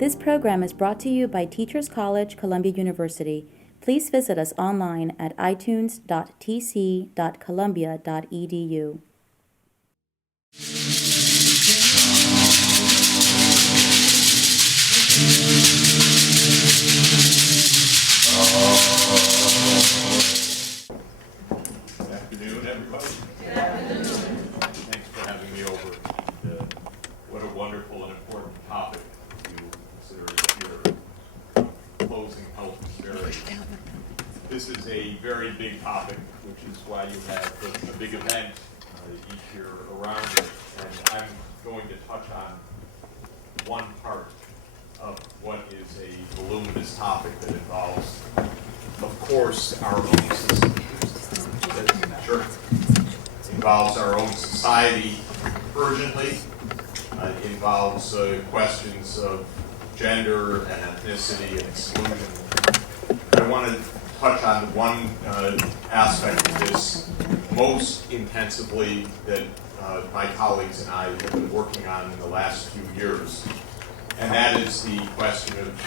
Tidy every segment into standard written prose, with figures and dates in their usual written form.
This program is brought to you by Teachers College, Columbia University. Please visit us online at itunes.tc.columbia.edu. Good afternoon, everybody. Good afternoon. Thanks for having me over. What a wonderful and important topic to consider here, closing health disparities. This is a very big topic, which is why you have a big event each year around it. And I'm going to touch on one part of what is a voluminous topic that involves, of course, our own system. Sure. Involves our own society urgently. Involves questions of gender and ethnicity and exclusion. I want to touch on one aspect of this most intensively that my colleagues and I have been working on in the last few years, and that is the question of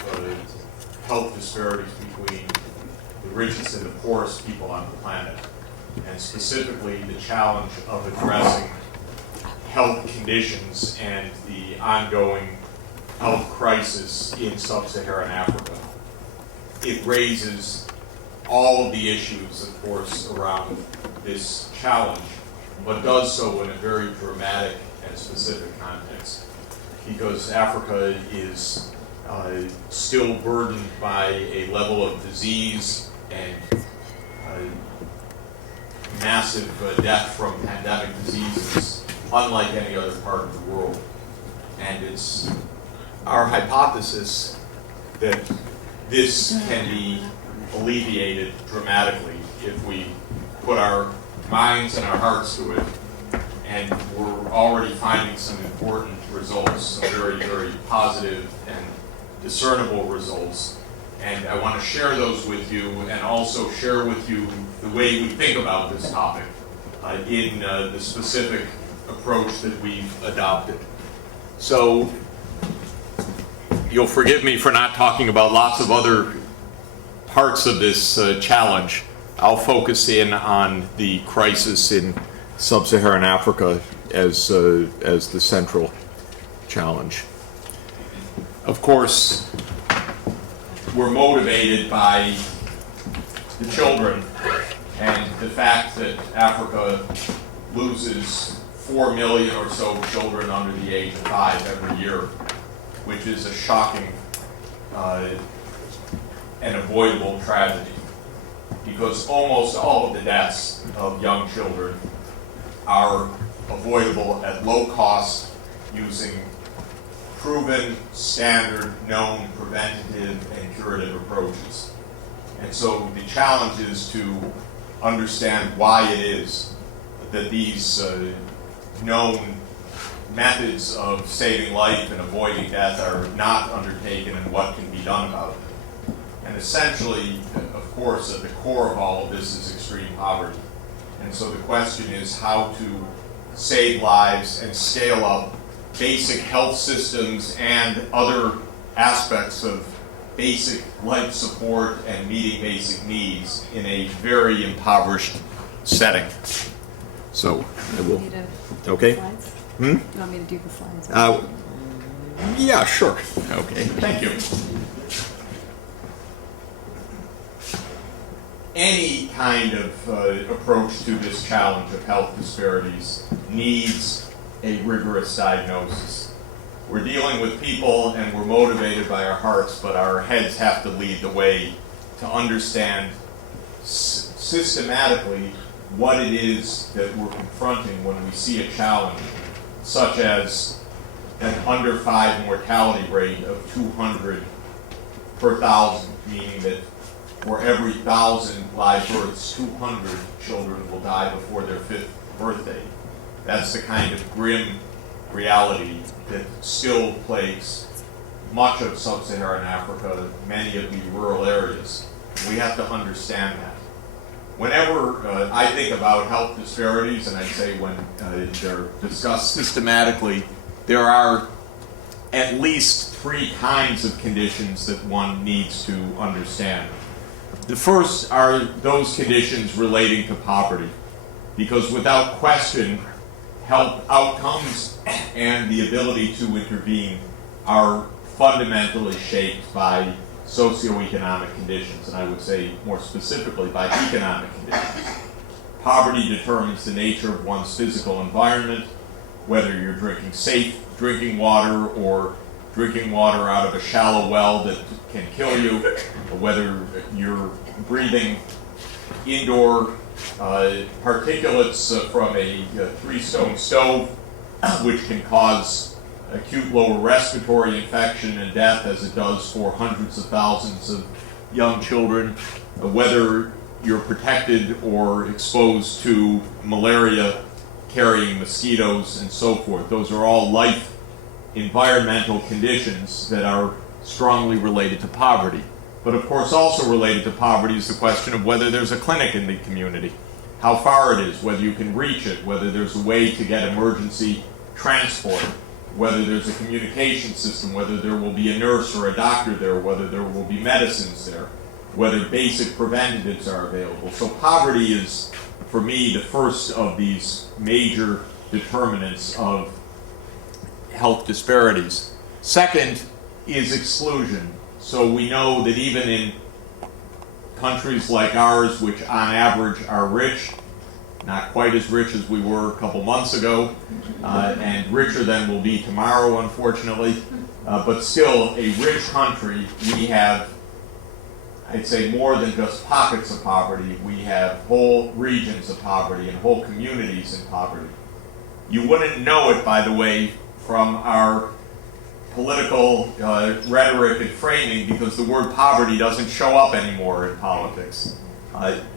health disparities between the richest and the poorest people on the planet, and specifically the challenge of addressing health conditions and the ongoing health crisis in Sub-Saharan Africa. It raises all of the issues, of course, around this challenge, but does so in a very dramatic and specific context, because Africa is still burdened by a level of disease and massive death from pandemic diseases unlike any other part of the world. And it's our hypothesis that this can be alleviated dramatically if we put our minds and our hearts to it. And we're already finding some important results, some very, very positive and discernible results. And I want to share those with you and also share with you the way we think about this topic in the specific approach that we've adopted. So you'll forgive me for not talking about lots of other parts of this challenge. I'll focus in on the crisis in Sub-Saharan Africa as the central challenge. Of course, we're motivated by the children and the fact that Africa loses 4 million or so children under the age of 5 every year, which is a shocking and avoidable tragedy, because almost all of the deaths of young children are avoidable at low cost using proven, standard, known preventative and curative approaches. And so the challenge is to understand why it is that these known methods of saving life and avoiding death are not undertaken and what can be done about it. And essentially, of course, at the core of all of this is extreme poverty. And so the question is how to save lives and scale up basic health systems and other aspects of basic life support and meeting basic needs in a very impoverished setting. So I will. Okay. You want me to do the slides? Yeah, sure. Okay. Thank you. Any kind of approach to this challenge of health disparities needs a rigorous diagnosis. We're dealing with people and we're motivated by our hearts, but our heads have to lead the way to understand systematically what it is that we're confronting when we see a challenge, such as an under 5 mortality rate of 200 per 1,000, meaning that for every 1,000 live births, 200 children will die before their 5th birthday. That's the kind of grim reality that still plagues much of Sub-Saharan Africa, many of the rural areas. We have to understand that. Whenever I think about health disparities, and I say when they're discussed systematically, there are at least 3 kinds of conditions that one needs to understand. The first are those conditions relating to poverty, because without question, health outcomes and the ability to intervene are fundamentally shaped by socioeconomic conditions, and I would say more specifically by economic conditions. Poverty determines the nature of one's physical environment, whether you're drinking safe drinking water or drinking water out of a shallow well that can kill you, or whether you're breathing indoor particulates from a 3-stone stove, which can cause acute lower respiratory infection and death, as it does for hundreds of thousands of young children, whether you're protected or exposed to malaria-carrying mosquitoes and so forth. Those are all life environmental conditions that are strongly related to poverty. But of course, also related to poverty is the question of whether there's a clinic in the community, how far it is, whether you can reach it, whether there's a way to get emergency transport, whether there's a communication system, whether there will be a nurse or a doctor there, whether there will be medicines there, whether basic preventatives are available. So poverty is, for me, the first of these major determinants of health disparities. Second is exclusion. So we know that even in countries like ours, which on average are rich, not quite as rich as we were a couple months ago, and richer than we'll be tomorrow, unfortunately, but still a rich country, we have, I'd say, more than just pockets of poverty. We have whole regions of poverty and whole communities in poverty. You wouldn't know it, by the way, from our political rhetoric and framing, because the word poverty doesn't show up anymore in politics.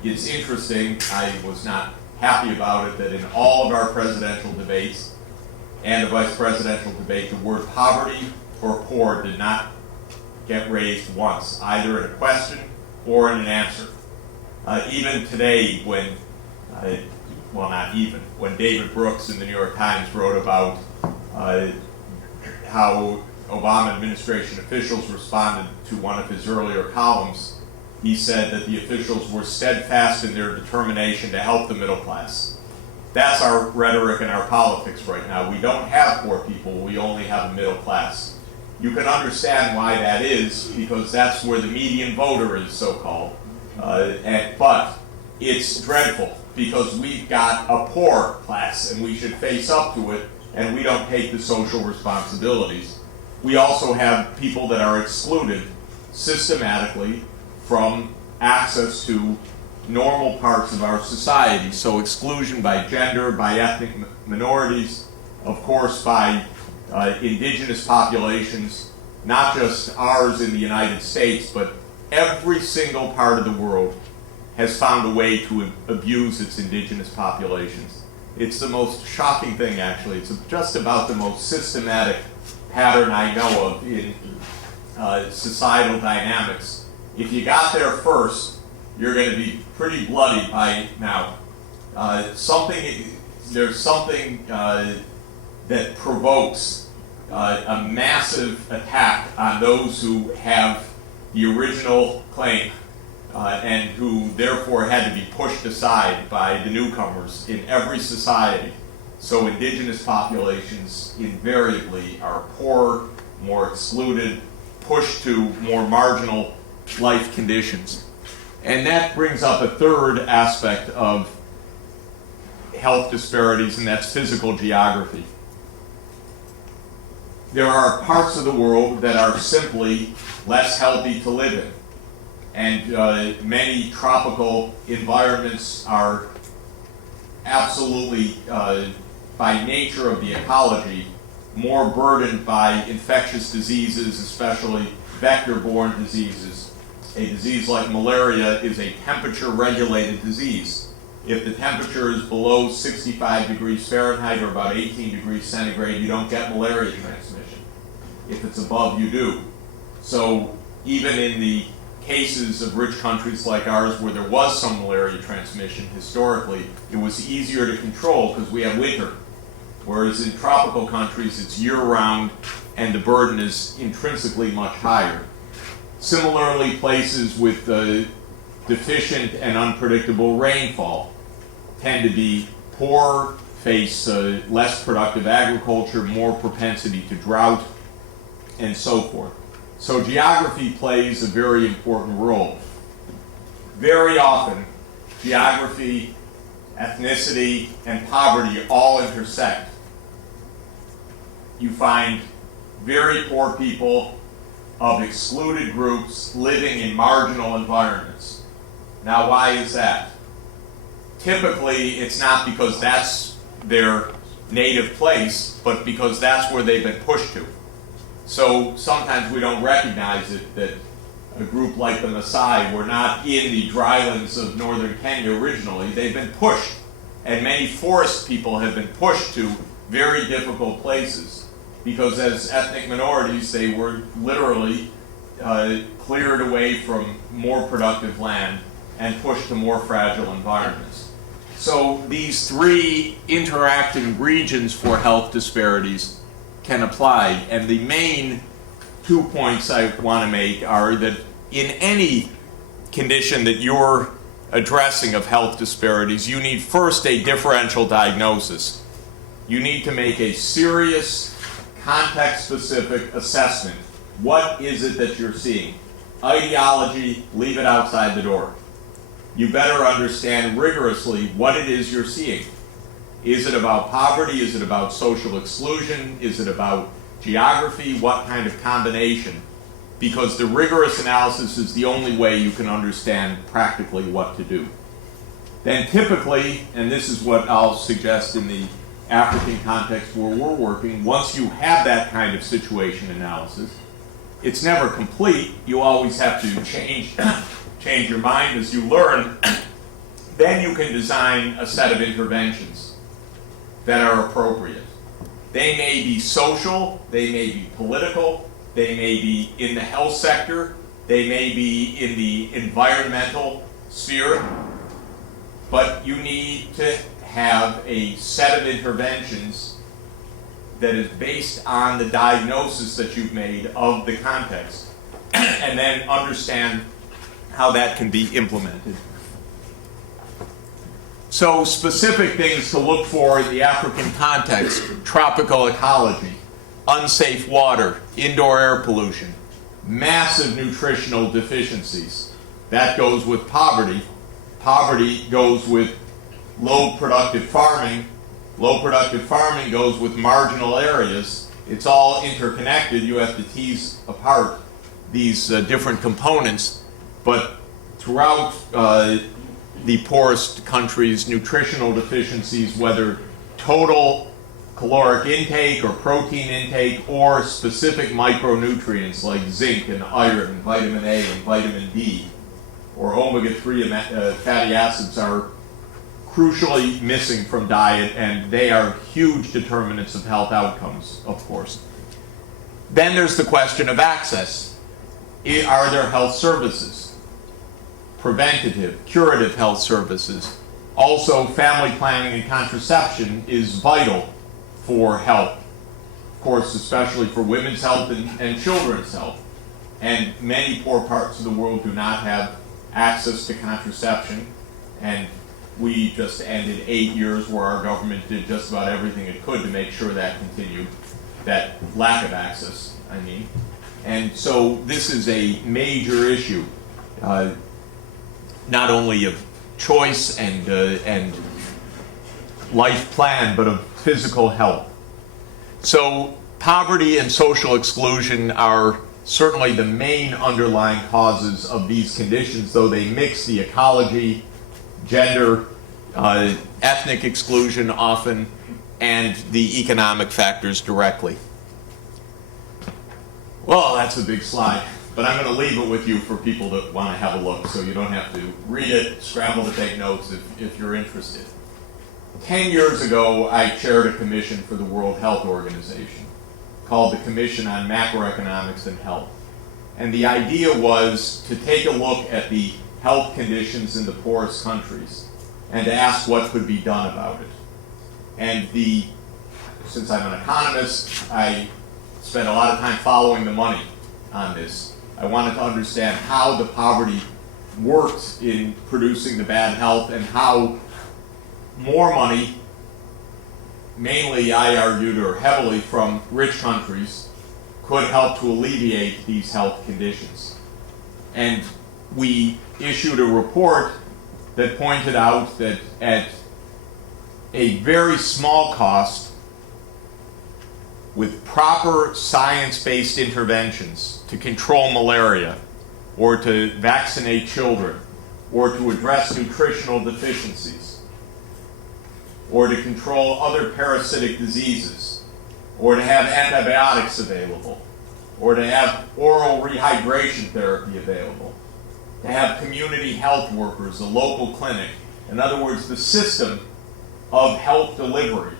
It's interesting, I was not happy about it, that in all of our presidential debates and the vice presidential debate, the word poverty or poor did not get raised once, either in a question or in an answer. Even today, when, well, not even, when David Brooks in the New York Times wrote about how Obama administration officials responded to one of his earlier columns, he said that the officials were steadfast in their determination to help the middle class. That's our rhetoric and our politics right now. We don't have poor people, we only have a middle class. You can understand why that is, because that's where the median voter is, so-called. But it's dreadful, because we've got a poor class, and we should face up to it, and we don't take the social responsibilities. We also have people that are excluded systematically from access to normal parts of our society. So exclusion by gender, by ethnic minorities, of course by indigenous populations, not just ours in the United States, but every single part of the world has found a way to abuse its indigenous populations. It's the most shocking thing, actually. It's just about the most systematic pattern I know of in societal dynamics. If you got there first, you're going to be pretty bloody by now. There's something that provokes a massive attack on those who have the original claim and who therefore had to be pushed aside by the newcomers in every society. So indigenous populations invariably are poorer, more excluded, pushed to more marginal life conditions. And that brings up a third aspect of health disparities, and that's physical geography. There are parts of the world that are simply less healthy to live in. And many tropical environments are absolutely, by nature of the ecology, more burdened by infectious diseases, especially vector-borne diseases. A disease like malaria is a temperature-regulated disease. If the temperature is below 65 degrees Fahrenheit or about 18 degrees centigrade, you don't get malaria transmission. If it's above, you do. So even in the cases of rich countries like ours where there was some malaria transmission historically, it was easier to control because we have winter. whereas in tropical countries it's year-round and the burden is intrinsically much higher. Similarly, places with deficient and unpredictable rainfall tend to be poorer, face less productive agriculture, more propensity to drought, and so forth. So geography plays a very important role. Very often, geography, ethnicity, and poverty all intersect. You find very poor people of excluded groups living in marginal environments. Now, why is that? Typically, it's not because that's their native place, but because that's where they've been pushed to. So sometimes we don't recognize it that a group like the Maasai were not in the drylands of northern Kenya originally. They've been pushed, and many forest people have been pushed to very difficult places because as ethnic minorities they were literally cleared away from more productive land and pushed to more fragile environments. So these three interacting regions for health disparities can apply, and the main 2 points I want to make are that in any condition that you're addressing of health disparities, you need first a differential diagnosis. You need to make a serious, context-specific assessment. What is it that you're seeing? Ideology, leave it outside the door. You better understand rigorously what it is you're seeing. Is it about poverty? Is it about social exclusion? Is it about geography? What kind of combination? Because the rigorous analysis is the only way you can understand practically what to do. Then typically, and this is what I'll suggest in the African context where we're working, once you have that kind of situation analysis, it's never complete. You always have to change your mind as you learn. Then you can design a set of interventions that are appropriate. They may be social, they may be political, they may be in the health sector, they may be in the environmental sphere, but you need to have a set of interventions that is based on the diagnosis that you've made of the context, and then understand how that can be implemented. So specific things to look for in the African context: tropical ecology, unsafe water, indoor air pollution, massive nutritional deficiencies. That goes with poverty. Poverty goes with low productive farming. Low productive farming goes with marginal areas. It's all interconnected. You have to tease apart these different components, but throughout the poorest countries, nutritional deficiencies, whether total caloric intake or protein intake or specific micronutrients like zinc and iron, vitamin A and vitamin D, or omega-3 fatty acids are crucially missing from diet, and they are huge determinants of health outcomes, of course. Then there's the question of access. Are there health services? Preventative, curative health services. Also, family planning and contraception is vital for health. Of course, especially for women's health and children's health. And many poor parts of the world do not have access to contraception. And we just ended 8 years where our government did just about everything it could to make sure that continued, that lack of access, I mean. And so this is a major issue. Not only of choice and life plan, but of physical health. So poverty and social exclusion are certainly the main underlying causes of these conditions, though they mix the ecology, gender, ethnic exclusion often, and the economic factors directly. Well, that's a big slide. But I'm going to leave it with you for people that want to have a look, so you don't have to read it, scramble to take notes if you're interested. 10 years ago, I chaired a commission for the World Health Organization called the Commission on Macroeconomics and Health. And the idea was to take a look at the health conditions in the poorest countries and to ask what could be done about it. And the since I'm an economist, I spent a lot of time following the money on this. I wanted to understand how the poverty worked in producing the bad health and how more money, mainly I argued, or heavily from rich countries, could help to alleviate these health conditions. And we issued a report that pointed out that at a very small cost, with proper science-based interventions to control malaria, or to vaccinate children, or to address nutritional deficiencies, or to control other parasitic diseases, or to have antibiotics available, or to have oral rehydration therapy available, to have community health workers, a local clinic, in other words, the system of health delivery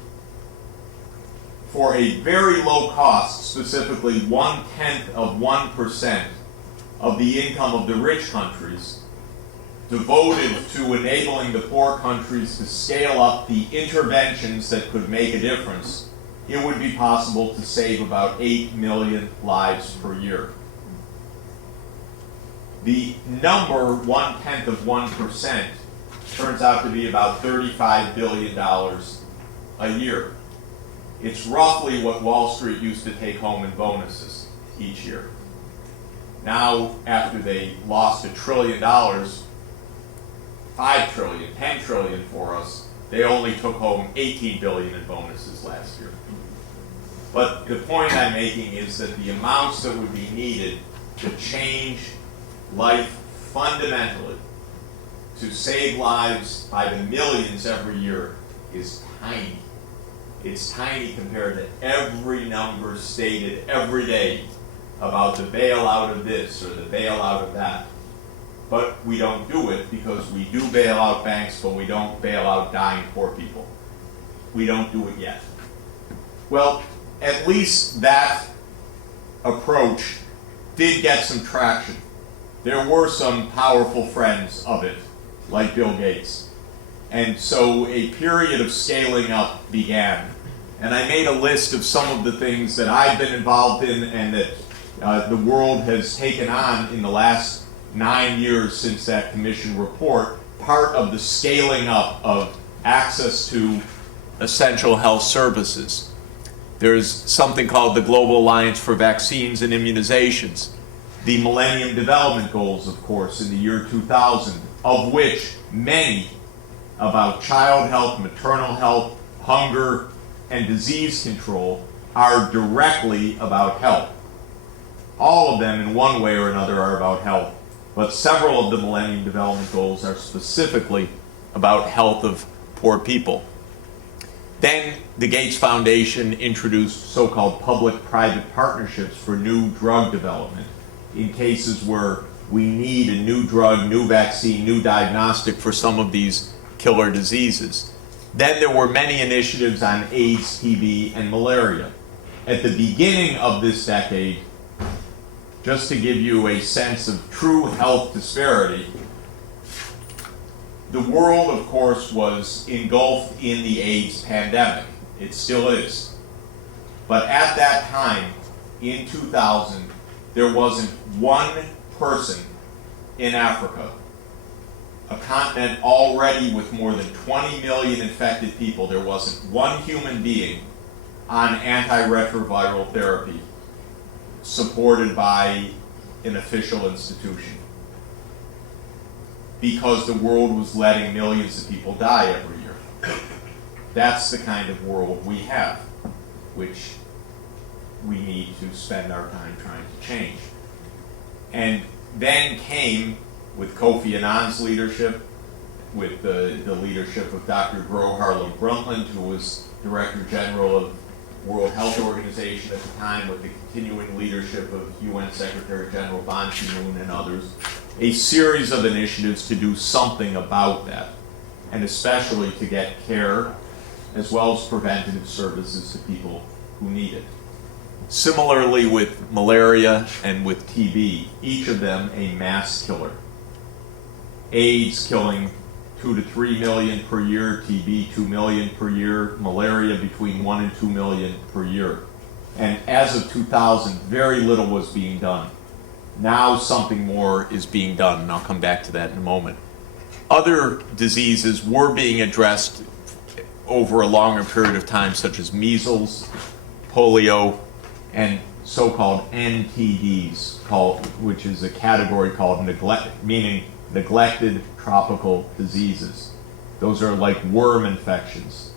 for a very low cost, specifically 0.1% of the income of the rich countries, devoted to enabling the poor countries to scale up the interventions that could make a difference, it would be possible to save about 8 million lives per year. The number 0.1% turns out to be about $35 billion a year. It's roughly what Wall Street used to take home in bonuses each year. Now, after they lost $1 trillion, $5 trillion, $10 trillion for us, they only took home $18 billion in bonuses last year. But the point I'm making is that the amounts that would be needed to change life fundamentally, to save lives by the millions every year, is tiny. It's tiny compared to every number stated every day about the bailout of this or the bailout of that. But we don't do it because we do bail out banks, but we don't bail out dying poor people. We don't do it yet. Well, at least that approach did get some traction. There were some powerful friends of it, like Bill Gates. And so a period of scaling up began. And I made a list of some of the things that I've been involved in and that the world has taken on in the last 9 years since that commission report, part of the scaling up of access to essential health services. There's something called the Global Alliance for Vaccines and Immunizations. The Millennium Development Goals, of course, in the year 2000, of which many about child health, maternal health, hunger, and disease control are directly about health. All of them, in one way or another, are about health, but several of the Millennium Development Goals are specifically about health of poor people. Then the Gates Foundation introduced so-called public-private partnerships for new drug development in cases where we need a new drug, new vaccine, new diagnostic for some of these killer diseases. Then there were many initiatives on AIDS, TB, and malaria. At the beginning of this decade, just to give you a sense of true health disparity, the world, of course, was engulfed in the AIDS pandemic. It still is. But at that time, in 2000, there wasn't one person in Africa, a continent already with more than 20 million infected people, there wasn't one human being on antiretroviral therapy supported by an official institution, because the world was letting millions of people die every year. That's the kind of world we have, which we need to spend our time trying to change. And then came, with Kofi Annan's leadership, with the leadership of Dr. Gro Harlem Brundtland, who was Director General of World Health Organization at the time, with the continuing leadership of UN Secretary General Ban Ki-moon and others, a series of initiatives to do something about that, and especially to get care as well as preventative services to people who need it. Similarly with malaria and with TB, each of them a mass killer. AIDS killing 2 to 3 million per year, TB 2 million per year, malaria between 1 and 2 million per year. And as of 2000, very little was being done. Now something more is being done, and I'll come back to that in a moment. Other diseases were being addressed over a longer period of time, such as measles, polio, and so-called NTDs, which is a category called neglected tropical diseases. Those are like worm infections,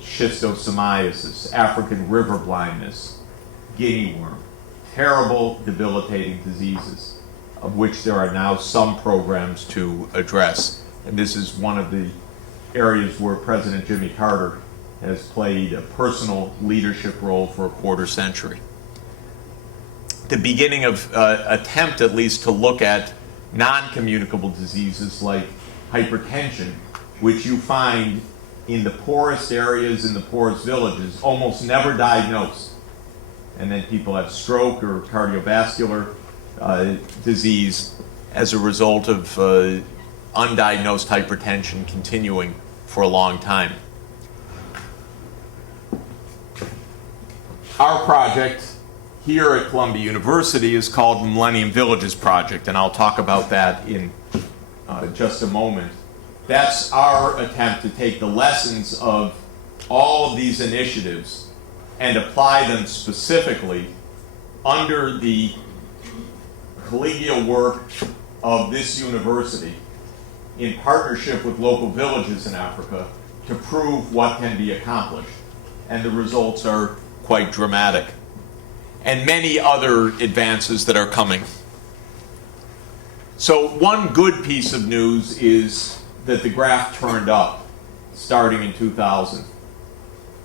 schistosomiasis, African river blindness, guinea worm, terrible, debilitating diseases, of which there are now some programs to address. And this is one of the areas where President Jimmy Carter has played a personal leadership role for a quarter century. The beginning of attempt, at least, to look at non-communicable diseases like hypertension, which you find in the poorest areas, in the poorest villages, almost never diagnosed. And then people have stroke or cardiovascular disease as a result of undiagnosed hypertension continuing for a long time. Our project here at Columbia University is called the Millennium Villages Project, and I'll talk about that in just a moment. That's our attempt to take the lessons of all of these initiatives and apply them specifically under the collegial work of this university in partnership with local villages in Africa to prove what can be accomplished. And the results are quite dramatic. And many other advances that are coming. So one good piece of news is that the graph turned up starting in 2000.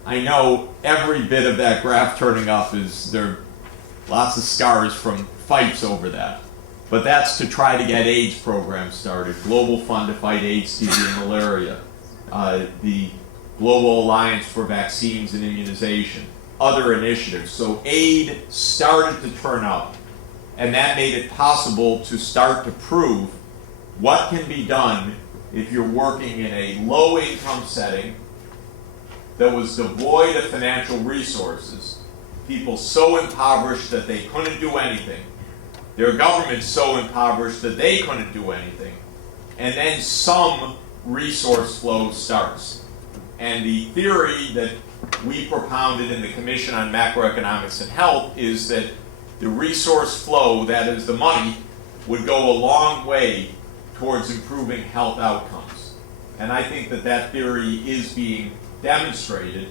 I know every bit of that graph turning up there are lots of scars from fights over that. But that's to try to get AIDS programs started. Global Fund to Fight AIDS, TB, and Malaria. The Global Alliance for Vaccines and Immunization. Other initiatives. So aid started to turn up, and that made it possible to start to prove what can be done if you're working in a low-income setting that was devoid of financial resources, people so impoverished that they couldn't do anything, their government so impoverished that they couldn't do anything, and then some resource flow starts. And the theory that we propounded in the Commission on Macroeconomics and Health is that the resource flow, that is the money, would go a long way towards improving health outcomes. And I think that that theory is being demonstrated,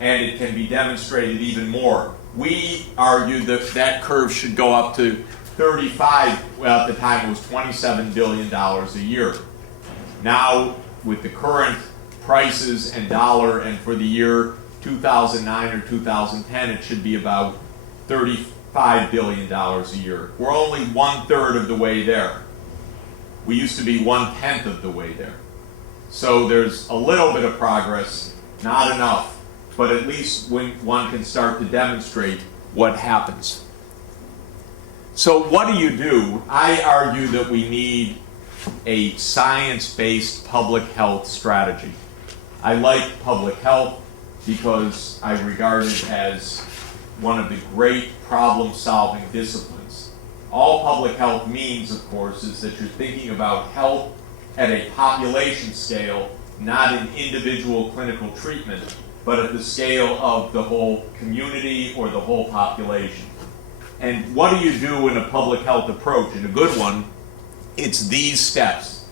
and it can be demonstrated even more. We argued that that curve should go up to 35, well, at the time it was $27 billion a year. Now, with the current prices and dollar, and for the year 2009 or 2010, it should be about $35 billion a year. We're only 1/3 of the way there. We used to be 1/10 of the way there. So there's a little bit of progress, not enough, but at least when one can start to demonstrate what happens. So what do? I argue that we need a science-based public health strategy. I like public health because I regard it as one of the great problem-solving disciplines. All public health means, of course, is that you're thinking about health at a population scale, not in individual clinical treatment, but at the scale of the whole community or the whole population. And what do you do in a public health approach? In a good one, it's these steps.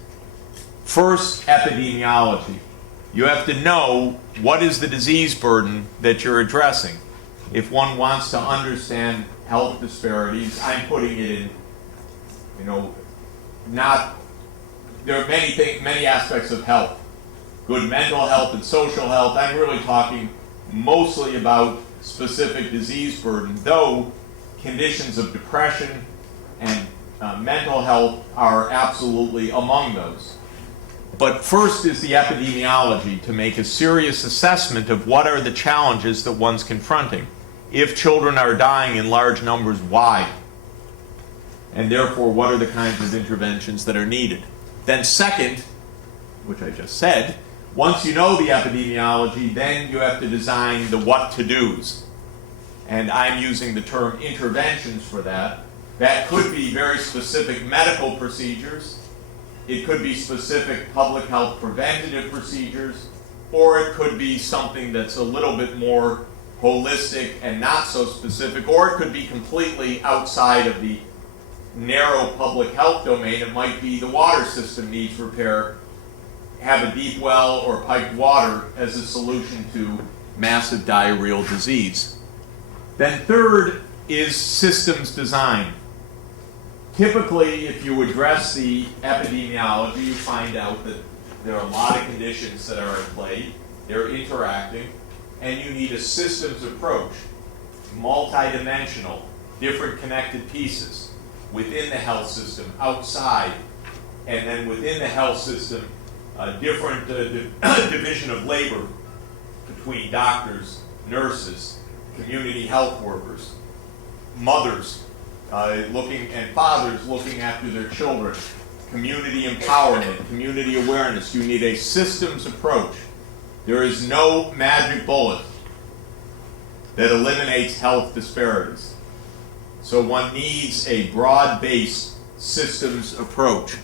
First, epidemiology. You have to know what is the disease burden that you're addressing. If one wants to understand health disparities, I'm putting it in, there are many aspects of health. Good mental health and social health. I'm really talking mostly about specific disease burden, though conditions of depression and mental health are absolutely among those. But first is the epidemiology, to make a serious assessment of what are the challenges that one's confronting. If children are dying in large numbers, why? And therefore, what are the kinds of interventions that are needed? Then second, which I just said. Once you know the epidemiology, then you have to design the what-to-dos. And I'm using the term interventions for that. That could be very specific medical procedures. It could be specific public health preventative procedures, or it could be something that's a little bit more holistic and not so specific, or it could be completely outside of the narrow public health domain. It might be the water system needs repair, have a deep well or piped water as a solution to massive diarrheal disease. Then third is systems design. Typically, if you address the epidemiology, you find out that there are a lot of conditions that are in play, they're interacting, and you need a systems approach, multidimensional, different connected pieces within the health system, outside, and then within the health system, a different division of labor between doctors, nurses, community health workers, mothers and fathers looking after their children, community empowerment, community awareness. You need a systems approach. There is no magic bullet that eliminates health disparities. So one needs a broad-based systems approach.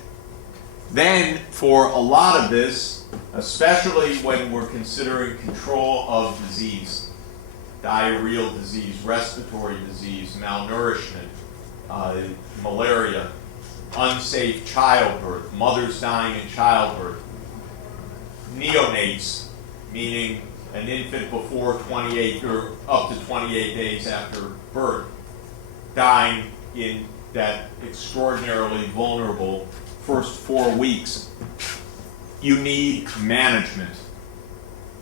Then, for a lot of this, especially when we're considering control of disease, diarrheal disease, respiratory disease, malnourishment, malaria, unsafe childbirth, mothers dying in childbirth, neonates, meaning an infant before 28 or up to 28 days after birth, dying in that extraordinarily vulnerable first 4 weeks. You need management.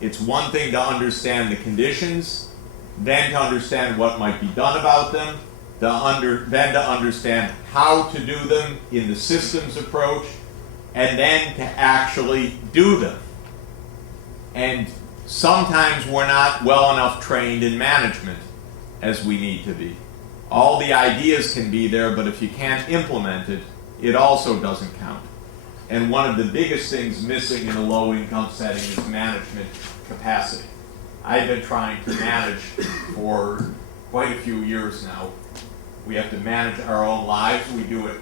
It's one thing to understand the conditions, then to understand what might be done about them, then to understand how to do them in the systems approach, and then to actually do them. And sometimes we're not well enough trained in management as we need to be. All the ideas can be there, but if you can't implement it, it also doesn't count. And one of the biggest things missing in a low-income setting is management capacity. I've been trying to manage for quite a few years now. We have to manage our own lives. We do it.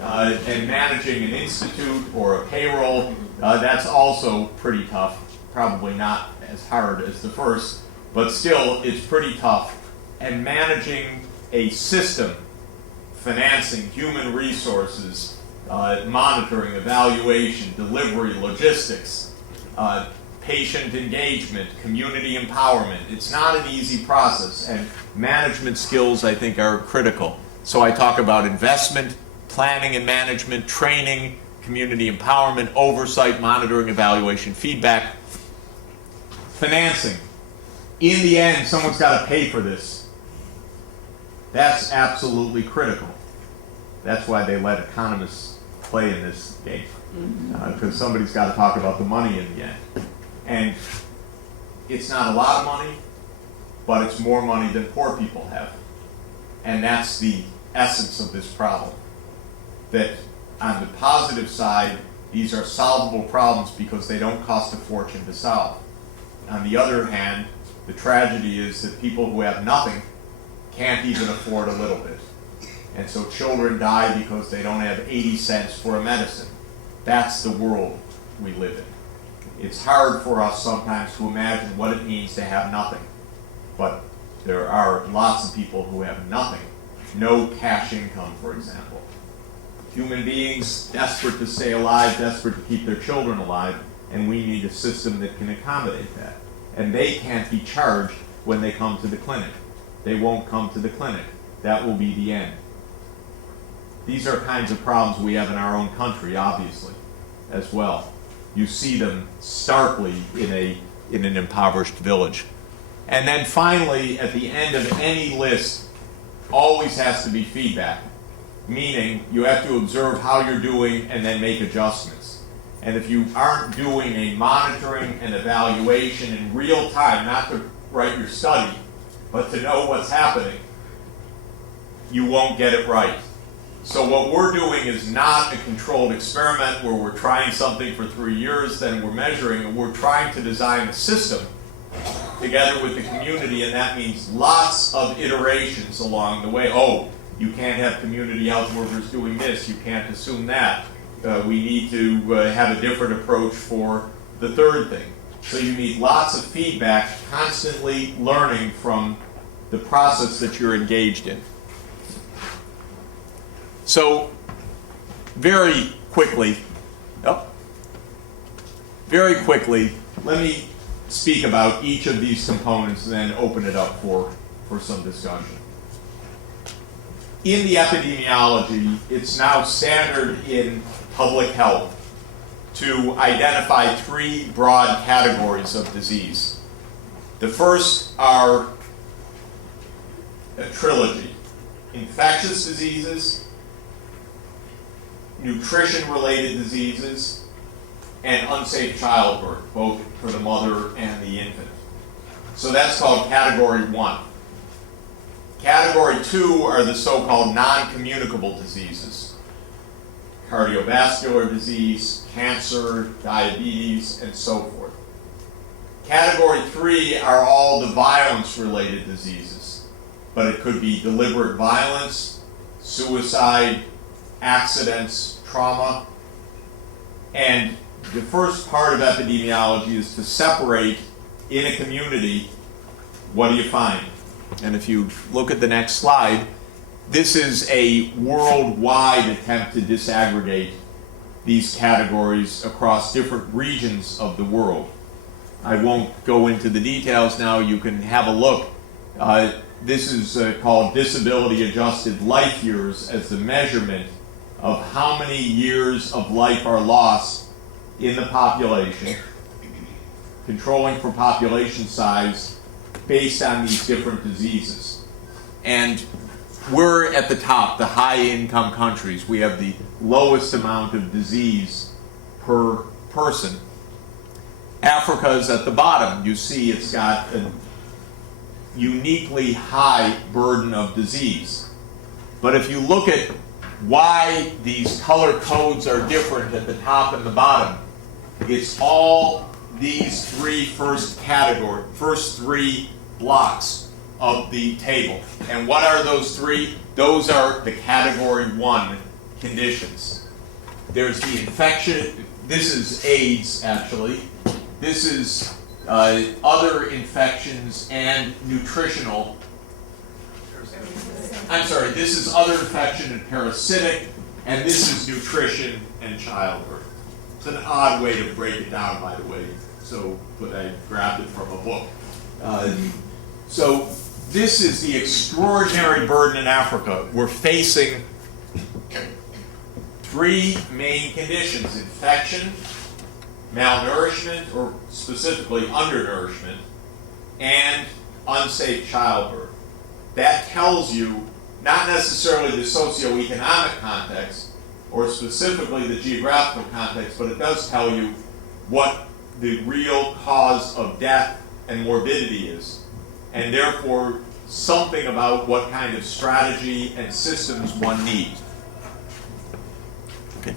And managing an institute or a payroll, that's also pretty tough. Probably not as hard as the first, but still it's pretty tough. And managing a system, financing, human resources, monitoring, evaluation, delivery, logistics, patient engagement, community empowerment. It's not an easy process, and management skills, I think, are critical. So I talk about investment, planning and management, training, community empowerment, oversight, monitoring, evaluation, feedback, financing. In the end, someone's got to pay for this. That's absolutely critical. That's why they let economists play in this game, because somebody's got to talk about the money in the end. And it's not a lot of money, but it's more money than poor people have. And that's the essence of this problem. That on the positive side, these are solvable problems because they don't cost a fortune to solve. On the other hand, the tragedy is that people who have nothing can't even afford a little bit. And so children die because they don't have 80 cents for a medicine. That's the world we live in. It's hard for us sometimes to imagine what it means to have nothing. But there are lots of people who have nothing. No cash income, for example. Human beings desperate to stay alive, desperate to keep their children alive, and we need a system that can accommodate that. And they can't be charged when they come to the clinic. They won't come to the clinic. That will be the end. These are kinds of problems we have in our own country, obviously, as well. You see them starkly in an impoverished village. And then finally, at the end of any list, always has to be feedback. Meaning, you have to observe how you're doing and then make adjustments. And if you aren't doing a monitoring and evaluation in real time, not to write your study, but to know what's happening, you won't get it right. So what we're doing is not a controlled experiment where we're trying something for 3 years, then we're measuring, and we're trying to design a system together with the community, and that means lots of iterations along the way. Oh, you can't have community health workers doing this, you can't assume that. We need to have a different approach for the third thing. So you need lots of feedback, constantly learning from the process that you're engaged in. So, very quickly, let me speak about each of these components and then open it up for some discussion. In the epidemiology, it's now standard in public health to identify 3 broad categories of disease. The first are a trilogy: infectious diseases, nutrition-related diseases, and unsafe childbirth, both for the mother and the infant. So that's called category 1. Category 2 are the so-called non-communicable diseases: cardiovascular disease, cancer, diabetes, and so forth. Category 3 are all the violence-related diseases, but it could be deliberate violence, suicide, accidents, trauma. And the first part of epidemiology is to separate in a community, what do you find? And if you look at the next slide, this is a worldwide attempt to disaggregate these categories across different regions of the world. I won't go into the details now, you can have a look. This is called disability adjusted life years as the measurement of how many years of life are lost in the population, controlling for population size based on these different diseases. And we're at the top, the high income countries. We have the lowest amount of disease per person. Africa is at the bottom. You see it's got a uniquely high burden of disease. But if you look at why these color codes are different at the top and the bottom, it's all these first three blocks of the table. And what are those 3? Those are the category 1 conditions. There's the infection. This is AIDS, actually. This is other infections and nutritional. This is other infection and parasitic, and this is nutrition and childbirth. It's an odd way to break it down, by the way, but I grabbed it from a book. So this is the extraordinary burden in Africa. We're facing 3 main conditions: infection, malnourishment, or specifically undernourishment, and unsafe childbirth. That tells you not necessarily the socioeconomic context or specifically the geographical context, but it does tell you what the real cause of death and morbidity is, and therefore something about what kind of strategy and systems one needs. Okay.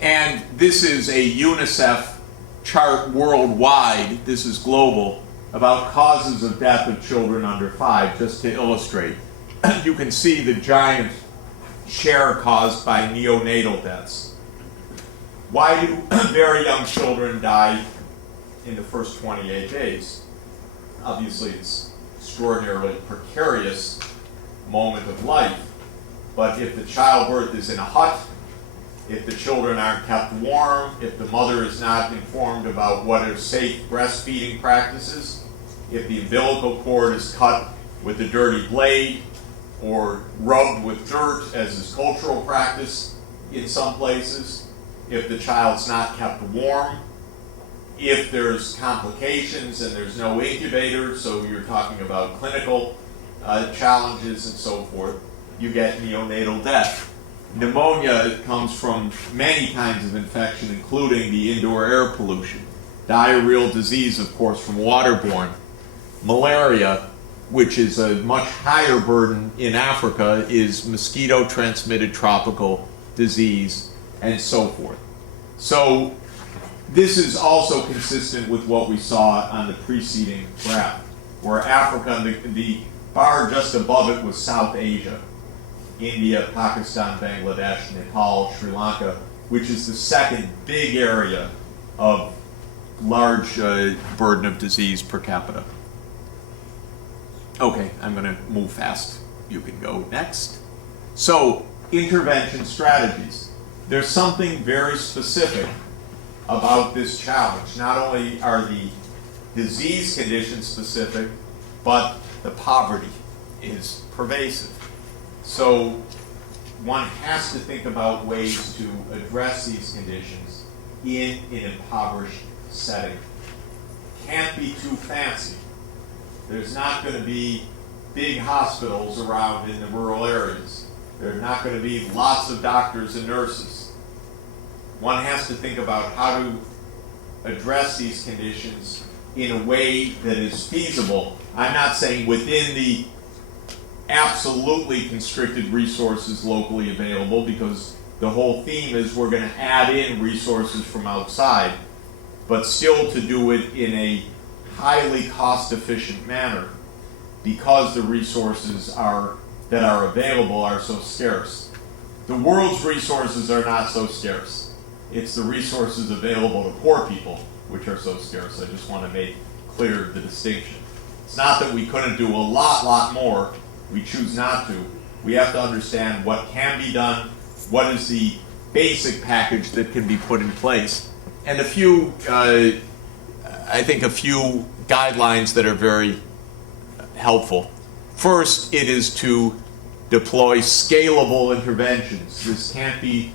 And this is a UNICEF chart worldwide, this is global, about causes of death of children under 5, just to illustrate. You can see the giant share caused by neonatal deaths. Why do very young children die in the first 28 days? Obviously, it's extraordinarily precarious moment of life, but if the childbirth is in a hut, if the children aren't kept warm, if the mother is not informed about what are safe breastfeeding practices, if the umbilical cord is cut with a dirty blade or rubbed with dirt, as is cultural practice in some places, if the child's not kept warm, if there's complications and there's no incubator, so you're talking about clinical challenges and so forth, you get neonatal death. Pneumonia comes from many kinds of infection, including the indoor air pollution. Diarrheal disease, of course, from waterborne. Malaria, which is a much higher burden in Africa, is mosquito-transmitted tropical disease, and so forth. So this is also consistent with what we saw on the preceding graph, where Africa, the bar just above it was South Asia, India, Pakistan, Bangladesh, Nepal, Sri Lanka, which is the second big area of large burden of disease per capita. Okay, I'm going to move fast. You can go next. So, intervention strategies. There's something very specific about this challenge. Not only are the disease conditions specific, but the poverty is pervasive. So one has to think about ways to address these conditions in an impoverished setting. Can't be too fancy. There's not going to be big hospitals around in the rural areas. There's not going to be lots of doctors and nurses. One has to think about how to address these conditions in a way that is feasible. I'm not saying within the absolutely constricted resources locally available, because the whole theme is we're going to add in resources from outside, but still to do it in a highly cost-efficient manner because the resources that are available are so scarce. The world's resources are not so scarce. It's the resources available to poor people which are so scarce. I just want to make clear the distinction. It's not that we couldn't do a lot more. We choose not to. We have to understand what can be done, what is the basic package that can be put in place, and a few guidelines that are very helpful. First, it is to deploy scalable interventions. This can't be,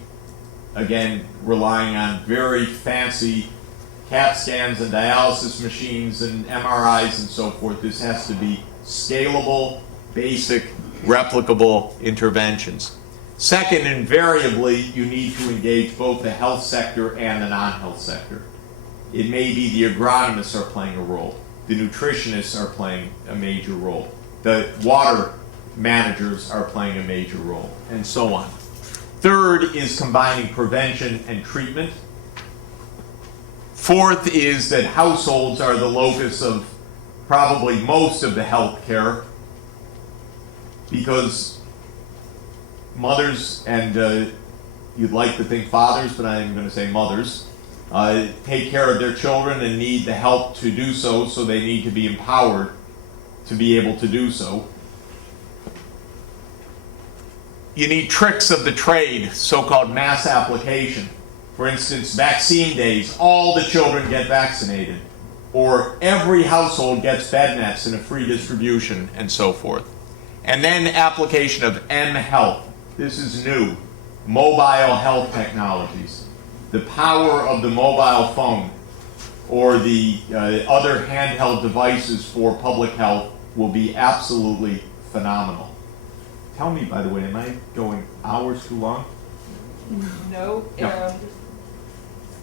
again, relying on very fancy CAT scans and dialysis machines and MRIs and so forth. This has to be scalable, basic, replicable interventions. Second, invariably, you need to engage both the health sector and the non-health sector. It may be the agronomists are playing a role, the nutritionists are playing a major role, the water managers are playing a major role, and so on. Third is combining prevention and treatment. Fourth is that households are the locus of probably most of the health care, because mothers, and you'd like to think fathers, but I'm going to say mothers, take care of their children and need the help to do so, so they need to be empowered to be able to do so. You need tricks of the trade, so-called mass application. For instance, vaccine days, all the children get vaccinated, or every household gets bed nets in a free distribution, and so forth. And then application of M-Health. This is new. Mobile health technologies. The power of the mobile phone or the other handheld devices for public health will be absolutely phenomenal. Tell me, by the way, am I going hours too long? No, No.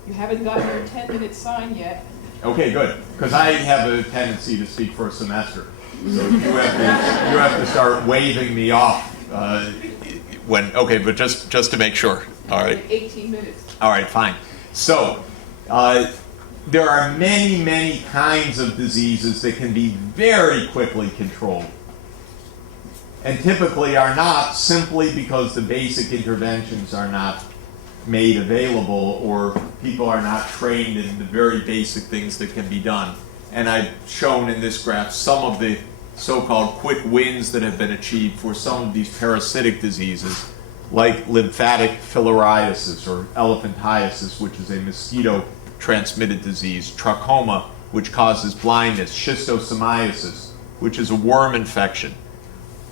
You haven't gotten your 10-minute sign yet. Okay, good. Because I have a tendency to speak for a semester. So you have to start waving me off okay, but just to make sure. All right. 18 minutes. All right, fine. So there are many kinds of diseases that can be very quickly controlled, and typically are not, simply because the basic interventions are not made available, or people are not trained in the very basic things that can be done. And I've shown in this graph some of the so-called quick wins that have been achieved for some of these parasitic diseases, like lymphatic filariasis or elephantiasis, which is a mosquito-transmitted disease, trachoma, which causes blindness, schistosomiasis, which is a worm infection.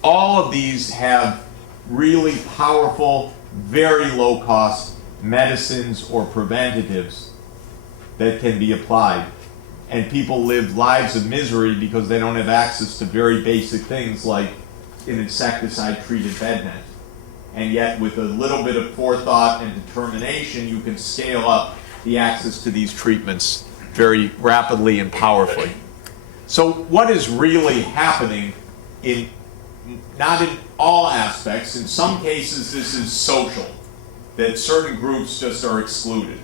All of these have really powerful, very low-cost medicines or preventatives that can be applied. And people live lives of misery because they don't have access to very basic things like an insecticide-treated bed net. And yet, with a little bit of forethought and determination, you can scale up the access to these treatments very rapidly and powerfully. So what is really happening not in all aspects. In some cases, this is social, that certain groups just are excluded.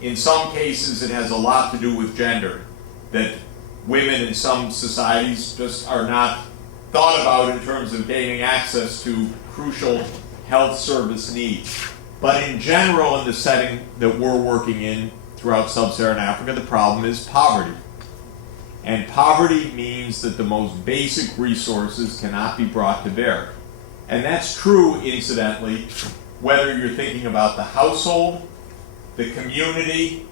In some cases, it has a lot to do with gender, that women in some societies just are not thought about in terms of gaining access to crucial health service needs. But in general, in the setting that we're working in throughout Sub-Saharan Africa, the problem is poverty. And poverty means that the most basic resources cannot be brought to bear. And that's true, incidentally, whether you're thinking about the household, the community,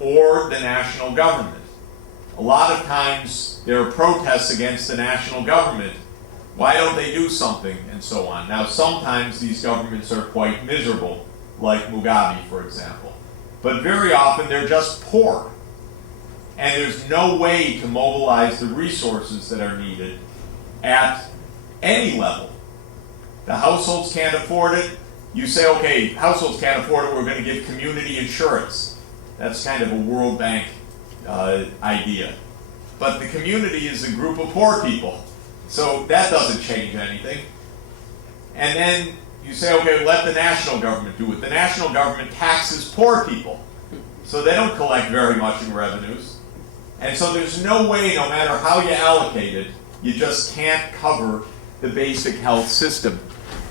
or the national government. A lot of times there are protests against the national government. Why don't they do something? And so on. Now, sometimes these governments are quite miserable, like Mugabe, for example. But very often they're just poor. And there's no way to mobilize the resources that are needed at any level. The households can't afford it. You say, okay, households can't afford it, we're going to give community insurance. That's kind of a World Bank idea. But the community is a group of poor people. So that doesn't change anything. And then you say, okay, let the national government do it. The national government taxes poor people. So they don't collect very much in revenues. And so there's no way, no matter how you allocate it, you just can't cover the basic health system.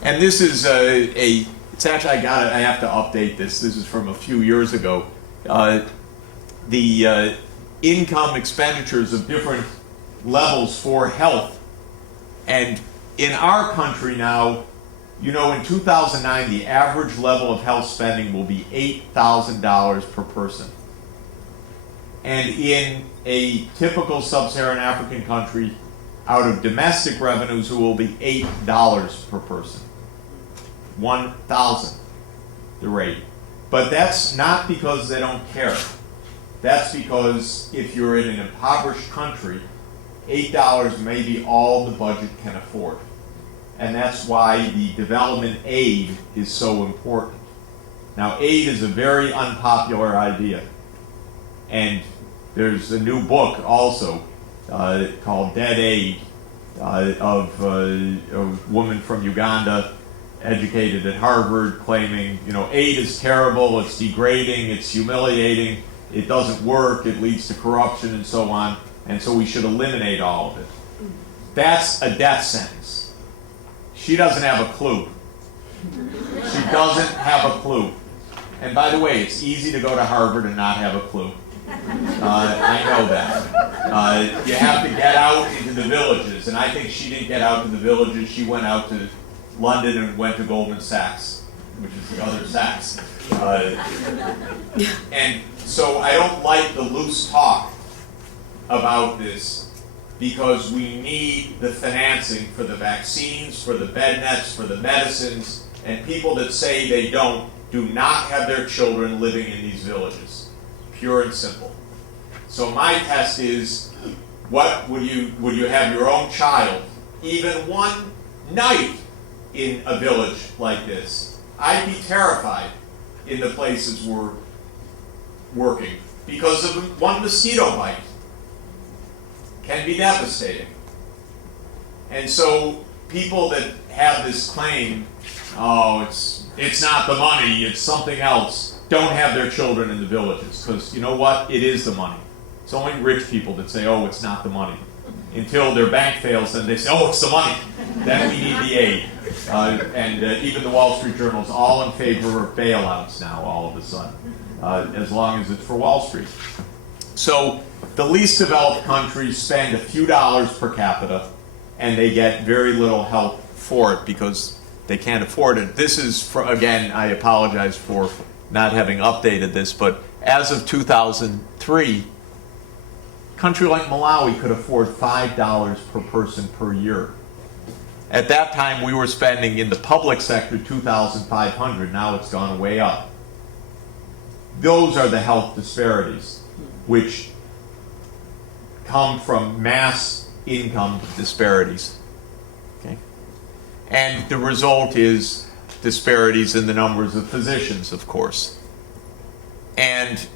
And this is it's actually, I have to update this. This is from a few years ago. The income expenditures of different levels for health. And in our country now, you know, in 2009, the average level of health spending will be $8,000 per person. And in a typical sub-Saharan African country, out of domestic revenues, it will be $8 per person. 1,000, the rate. But that's not because they don't care. That's because if you're in an impoverished country, $8 may be all the budget can afford. And that's why the development aid is so important. Now, aid is a very unpopular idea. And there's a new book also called Dead Aid of a woman from Uganda, educated at Harvard, claiming, you know, aid is terrible, it's degrading, it's humiliating, it doesn't work, it leads to corruption and so on, and so we should eliminate all of it. That's a death sentence. She doesn't have a clue. She doesn't have a clue. And by the way, it's easy to go to Harvard and not have a clue. I know that. You have to get out into the villages, and I think she didn't get out to the villages. She went out to London and went to Goldman Sachs, which is the other Sachs. And so I don't like the loose talk about this, because we need the financing for the vaccines, for the bed nets, for the medicines, and people that say they don't do not have their children living in these villages. Pure and simple. So my test is, what would you have your own child, even one night in a village like this? I'd be terrified in the places we're working because of one mosquito bite. Can be devastating. And so people that have this claim, oh, it's not the money, it's something else, don't have their children in the villages, because you know what? It is the money. It's only rich people that say, oh, it's not the money. Until their bank fails, then they say, oh, it's the money. Then we need the aid. And even the Wall Street Journal is all in favor of bailouts now, all of a sudden, as long as it's for Wall Street. So the least developed countries spend a few dollars per capita, and they get very little help for it because they can't afford it. This is, again, I apologize for not having updated this, but as of 2003, a country like Malawi could afford $5 per person per year. At that time, we were spending in the public sector $2,500. Now it's gone way up. Those are the health disparities, which come from mass income disparities. Okay? And the result is disparities in the numbers of physicians, of course. And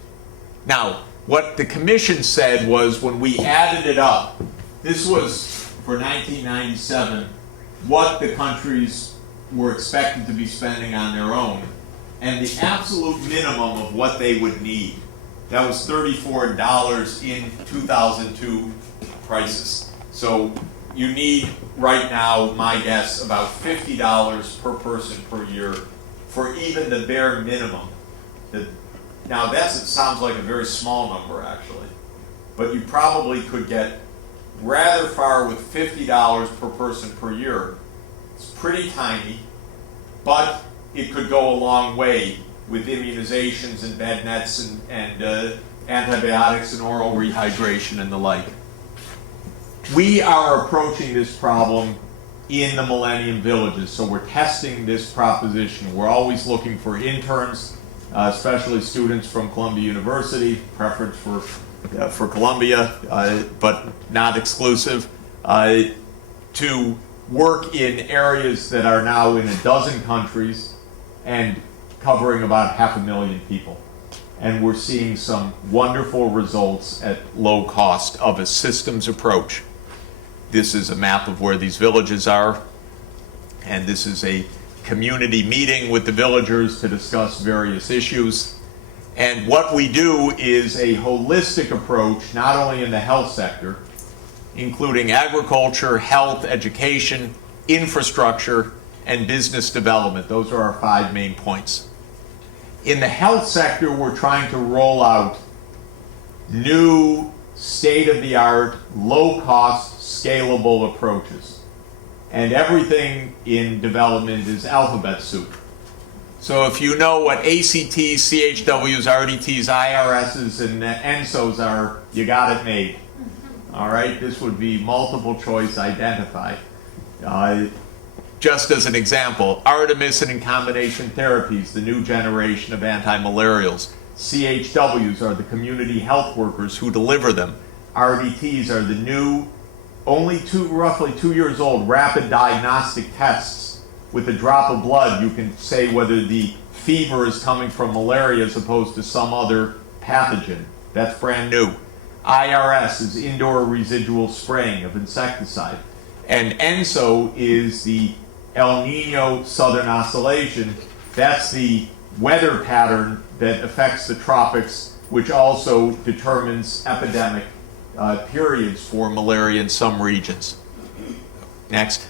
now, what the commission said was, when we added it up, this was for 1997 what the countries were expected to be spending on their own and the absolute minimum of what they would need. That was $34 in 2002 prices. So you need right now, my guess, about $50 per person per year for even the bare minimum. Now it sounds like a very small number actually, but you probably could get rather far with $50 per person per year. It's pretty tiny, but it could go a long way with immunizations and bed nets and antibiotics and oral rehydration and the like. We are approaching this problem in the Millennium Villages, so we're testing this proposition. We're always looking for interns, especially students from Columbia University, preference for Columbia, but not exclusive, to work in areas that are now in 12 countries and covering about 500,000 people. And we're seeing some wonderful results at low cost of a systems approach. This is a map of where these villages are, and this is a community meeting with the villagers to discuss various issues. And what we do is a holistic approach, not only in the health sector, including agriculture, health, education, infrastructure, and business development. Those are our 5 main points. In the health sector, we're trying to roll out new, state-of-the-art, low-cost, scalable approaches. And everything in development is alphabet soup. So if you know what ACTs, CHWs, RDTs, IRSs, and ENSOs are, you got it made. All right, this would be multiple choice identify. Just as an example, artemisinin and combination therapies, the new generation of anti-malarials. CHWs are the community health workers who deliver them. RDTs are the new, roughly 2 years old, rapid diagnostic tests. With a drop of blood, you can say whether the fever is coming from malaria as opposed to some other pathogen. That's brand new. IRS is indoor residual spraying of insecticide. And ENSO is the El Nino Southern Oscillation. That's the weather pattern that affects the tropics, which also determines epidemic periods for malaria in some regions. Next.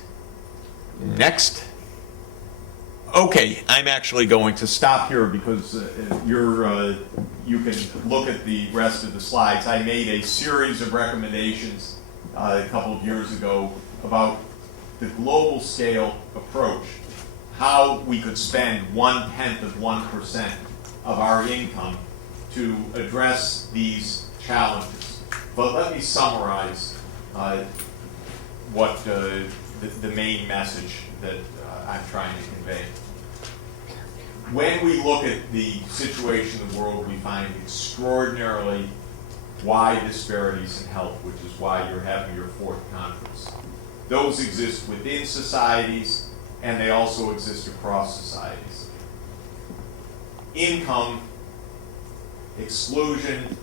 Okay, I'm actually going to stop here because you can look at the rest of the slides. I made a series of recommendations a couple of years ago about the global scale approach, how we could spend 0.1% of our income to address these challenges. But let me summarize what the main message that I'm trying to convey. When we look at the situation of the world, we find extraordinarily wide disparities in health, which is why you're having your 4th conference. Those exist within societies, and they also exist across societies. Income, exclusion,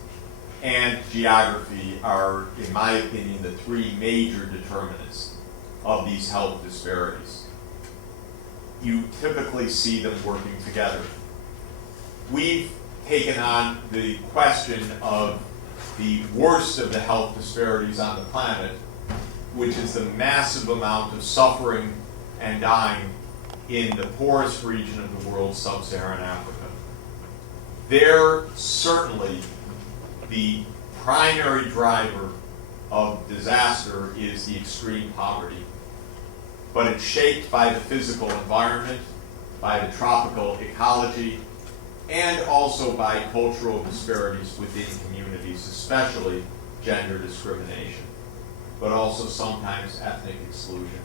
and geography are, in my opinion, the 3 major determinants of these health disparities. You typically see them working together. We've taken on the question of the worst of the health disparities on the planet, which is the massive amount of suffering and dying in the poorest region of the world, Sub-Saharan Africa. There, certainly, the primary driver of disaster is the extreme poverty. But it's shaped by the physical environment, by the tropical ecology, and also by cultural disparities within communities, especially gender discrimination, but also sometimes ethnic exclusion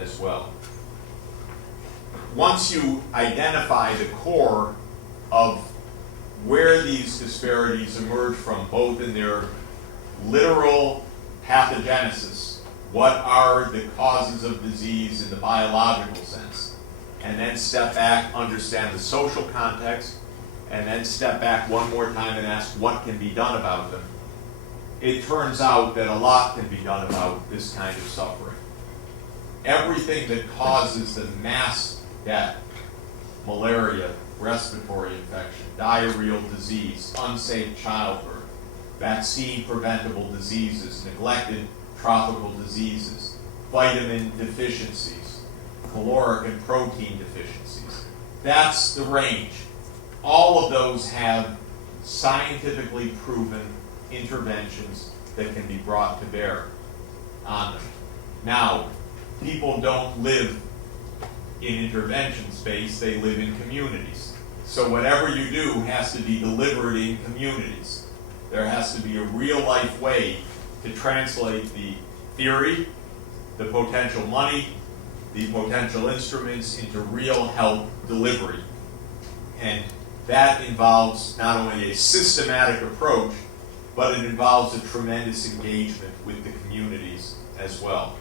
as well. Once you identify the core of where these disparities emerge from, both in their literal pathogenesis, what are the causes of disease in the biological sense, and then step back, understand the social context, and then step back one more time and ask what can be done about them. it turns out that a lot can be done about this kind of suffering. Everything that causes the mass death, malaria, respiratory infection, diarrheal disease, unsafe childbirth, vaccine-preventable diseases, neglected tropical diseases, vitamin deficiencies, caloric and protein deficiencies. That's the range. All of those have scientifically proven interventions that can be brought to bear on them. Now, people don't live in intervention space, they live in communities. So whatever you do has to be delivered in communities. There has to be a real-life way to translate the theory, the potential money, the potential instruments into real help delivery. And that involves not only a systematic approach, but it involves a tremendous engagement with the communities as well.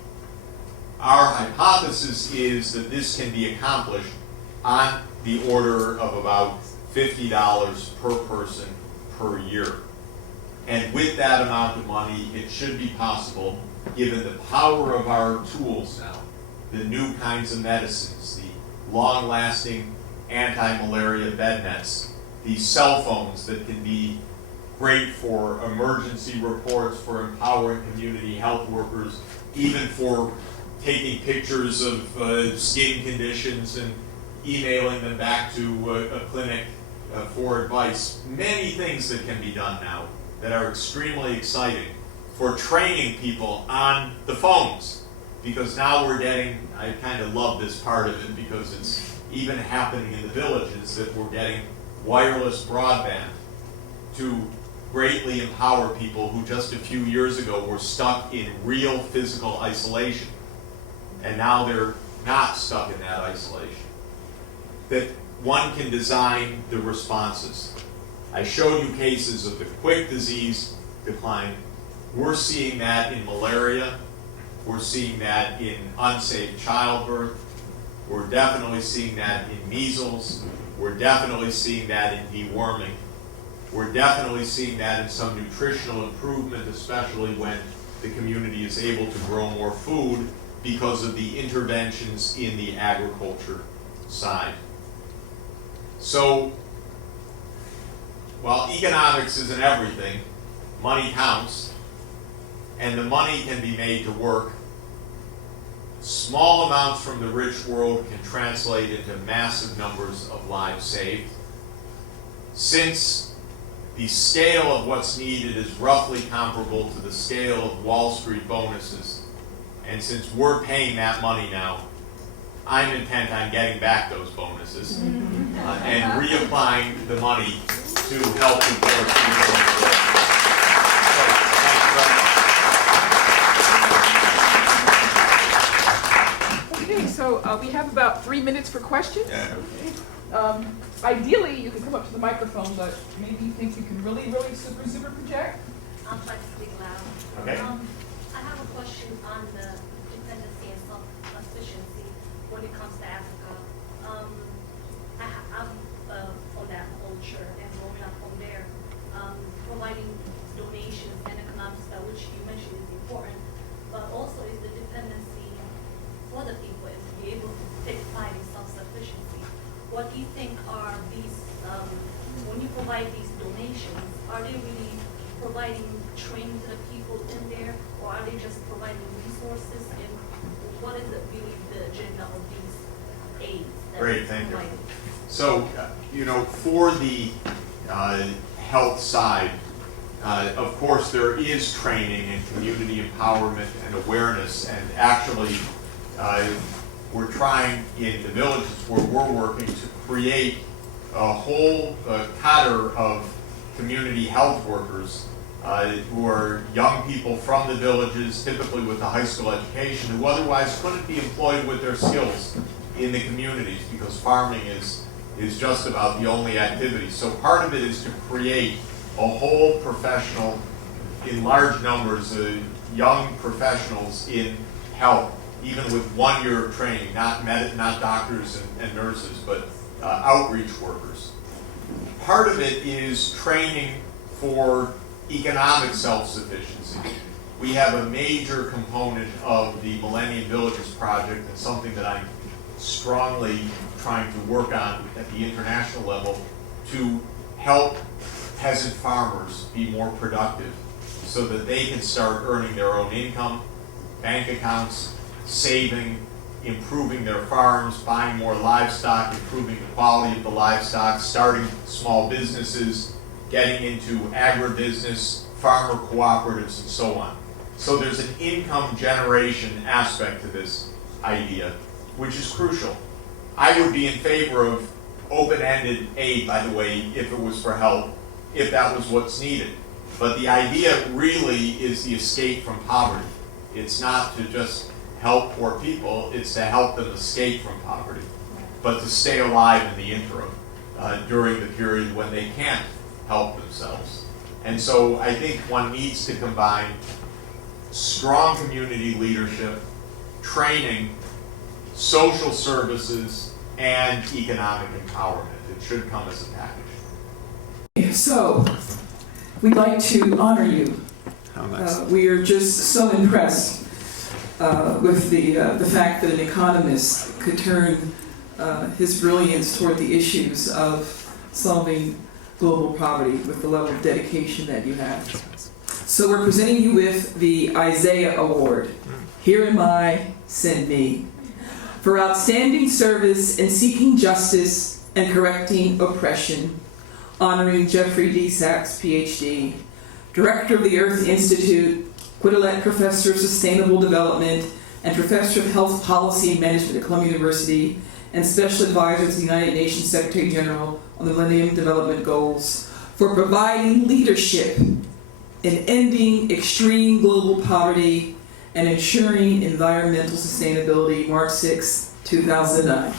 Our hypothesis is that this can be accomplished on the order of about $50 per person per year. And with that amount of money, it should be possible, given the power of our tools now, the new kinds of medicines, the long-lasting anti-malaria bed nets, the cell phones that can be great for emergency reports, for empowering community health workers, even for taking pictures of skin conditions and emailing them back to a clinic for advice. Many things that can be done now that are extremely exciting, for training people on the phones, because now we're getting, I kind of love this part of it because it's even happening in the villages, that we're getting wireless broadband to greatly empower people who just a few years ago were stuck in real physical isolation. And now they're not stuck in that isolation. That one can design the responses. I showed you cases of the quick disease decline. We're seeing that in malaria. We're seeing that in unsafe childbirth. We're definitely seeing that in measles. We're definitely seeing that in deworming. We're definitely seeing that in some nutritional improvement, especially when the community is able to grow more food because of the interventions in the agriculture side. So, while economics isn't everything, money counts, and the money can be made to work. Small amounts from the rich world can translate into massive numbers of lives saved. Since the scale of what's needed is roughly comparable to the scale of Wall Street bonuses, and since we're paying that money now, I'm intent on getting back those bonuses and reapplying the money to help the poorest people in the world. So, thank you very much. Okay, so we have about 3 minutes for questions. Ideally, you can come up to the microphone, but maybe you think you can really super project? I'll try to speak loud. Okay. I have a question on the dependency and self-sufficiency when it comes to Africa. I'm from that culture and growing up from there, providing donations and economic stuff, which you mentioned is important, but also is the dependency for the people is to be able to take pride in self-sufficiency. What do you think are these, when you provide these donations, are they really providing training to the people in there, or are they just providing resources, and what is it really the agenda of these aids? Great, thank you. So, for the health side, of course there is training and community empowerment and awareness, and actually we're trying in the villages where we're working to create a whole cadre of community health workers who are young people from the villages, typically with a high school education, who otherwise couldn't be employed with their skills in the communities because farming is just about the only activity. So part of it is to create a whole professional, in large numbers, young professionals in health, even with 1 year of training, not doctors and nurses, but outreach workers. Part of it is training for economic self-sufficiency. We have a major component of the Millennium Villages project, and something that I'm strongly trying to work on at the international level to help peasant farmers be more productive so that they can start earning their own income, bank accounts, saving, improving their farms, buying more livestock, improving the quality of the livestock, starting small businesses, getting into agribusiness, farmer cooperatives, and so on. So there's an income generation aspect to this idea, which is crucial. I would be in favor of open-ended aid, by the way, if it was for help, if that was what's needed. But the idea really is the escape from poverty. It's not to just help poor people, it's to help them escape from poverty, but to stay alive in the interim during the period when they can't help themselves. And so I think one needs to combine strong community leadership, training, social services, and economic empowerment. It should come as a package. So, we'd like to honor you. How nice. We are just so impressed with the fact that an economist could turn his brilliance toward the issues of solving global poverty with the level of dedication that you have. So we're presenting you with the Isaiah Award. Here am I, send me. For outstanding service in seeking justice and correcting oppression, honoring Jeffrey D. Sachs, PhD, Director of the Earth Institute, Quidlet Professor of Sustainable Development, and Professor of Health Policy and Management at Columbia University, and Special Advisor to the United Nations Secretary General on the Millennium Development Goals, for providing leadership in ending extreme global poverty and ensuring environmental sustainability, March 6, 2009.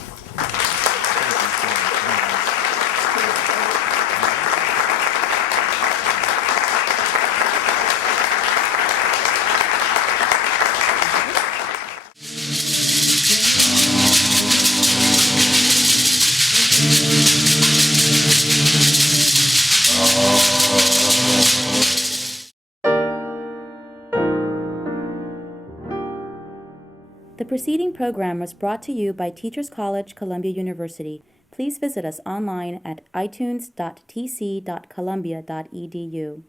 The preceding program was brought to you by Teachers College, Columbia University. Please visit us online at itunes.tc.columbia.edu.